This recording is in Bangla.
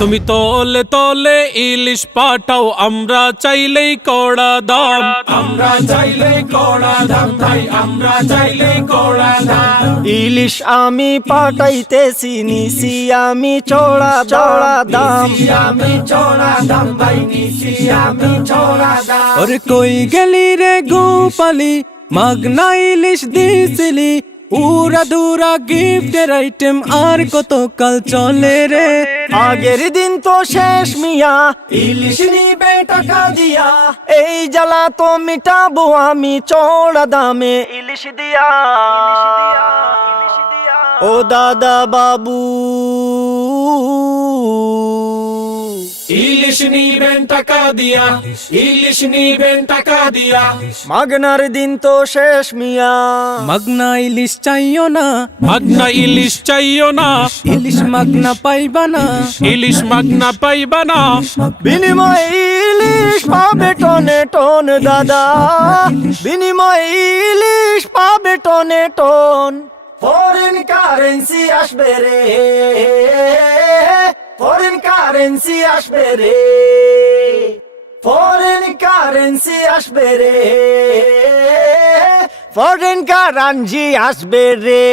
তুমি তলে তলে ইলিশ পাঠাও, আমরা চাইলেই কড়া দাম। আমরা চাইলেই কড়া দাম ভাই, আমরা চাইলেই কড়া দাম। ইলিশ আমি পাঠাইতেছি, নিছি আমি চড়া দাম। আমি চড়া দাম ভাই, নিছি আমি চড়া দাম। ওরে কই গেলি রে গোপালি, মাগনা ইলিশ দিছিলি, উড়া দুরা গিফটের আইটেম আর কত কাল চলে রে। আগের দিন তো শেষ মিয়া, ইলিশ নিবে টাকা দিয়া, এই জ্বালা তো মিটাবো আমি চড়া দামে ইলিশ দিয়া। ও দাদা বাবু, ইলিশ নিবেন টাকা দিয়া, ইলিশ নিবেন টাকা দিয়া। মাগনার দিন তো শেষ মিয়া, মাগনা ইলিশ চাইও না, মাগনা ইলিশ চাইও না, ইলিশ মাগনা পাইবা না। ইলিশ মাগনা পাইবা না। বিনিময় ইলিশ পাবে টনে টন দাদা, বিনিময় ইলিশ পাবে টনে টন। ফরেন কারেন্সি আসবে রে, ফরেন কারেন্সি আসবে রে, ফরেন কারেন্সি আসবে রে, ফরেন কারেন্সি আসবে রে।